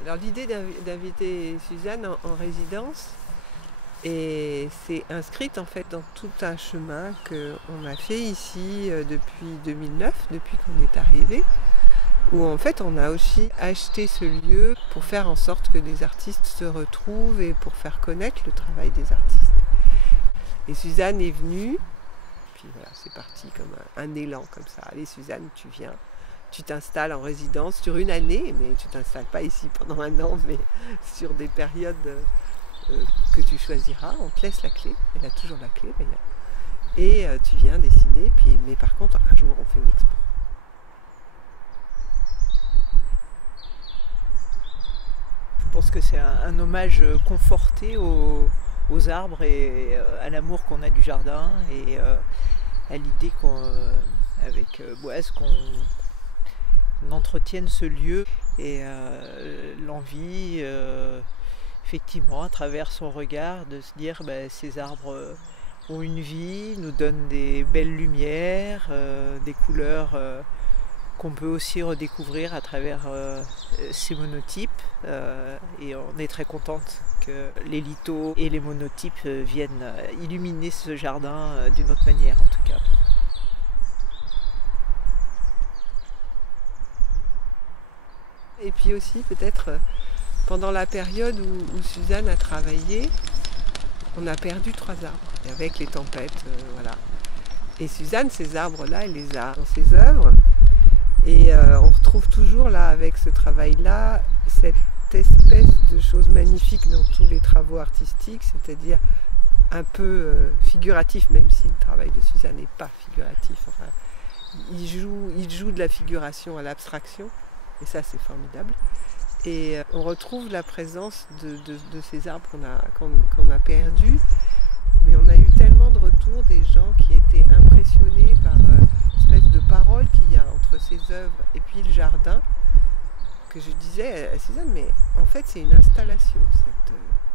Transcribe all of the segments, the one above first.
Alors l'idée d'inviter Suzanne en résidence s'est inscrite en fait dans tout un chemin qu'on a fait ici depuis 2009, depuis qu'on est arrivé, où en fait on a aussi acheté ce lieu pour faire en sorte que les artistes se retrouvent et pour faire connaître le travail des artistes. Et Suzanne est venue, puis voilà, c'est parti comme un élan comme ça. Allez Suzanne, tu viens. Tu t'installes en résidence sur une année, mais tu t'installes pas ici pendant un an, mais sur des périodes que tu choisiras. On te laisse la clé, elle a toujours la clé d'ailleurs. Et tu viens dessiner, mais par contre, un jour, on fait une expo. Je pense que c'est un hommage conforté aux arbres et à l'amour qu'on a du jardin et à l'idée qu'avec Boaz, qu'on entretienne ce lieu et l'envie, effectivement, à travers son regard, de se dire ces arbres ont une vie, nous donnent des belles lumières, des couleurs qu'on peut aussi redécouvrir à travers ces monotypes. Et on est très contente que les lithos et les monotypes viennent illuminer ce jardin d'une autre manière en tout cas. Et puis aussi peut-être pendant la période où Suzanne a travaillé, on a perdu 3 arbres avec les tempêtes, voilà. Et Suzanne, ces arbres-là, elle les a dans ses œuvres. Et on retrouve toujours là, avec ce travail-là, cette espèce de chose magnifique dans tous les travaux artistiques, c'est-à-dire un peu figuratif, même si le travail de Suzanne n'est pas figuratif. Enfin, il joue de la figuration à l'abstraction, et ça c'est formidable. Et on retrouve la présence de ces arbres qu'on a perdus, mais on a eu tellement de retours des gens qui étaient impressionnés par l'espèce de parole qu'il y a entre ces œuvres et puis le jardin, que je disais à Suzanne, mais en fait c'est une installation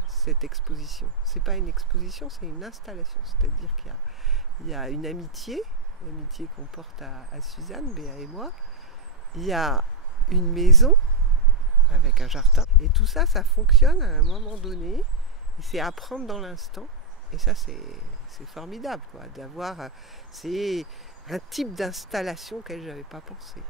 cette exposition. C'est pas une exposition, c'est une installation, c'est-à-dire qu'il y a une amitié qu'on porte à Suzanne, Béa et moi. Il y a une maison avec un jardin. Et tout ça, ça fonctionne à un moment donné. Et c'est à prendre dans l'instant. Et ça, c'est formidable, quoi, d'avoir. C'est un type d'installation auquel je n'avais pas pensé.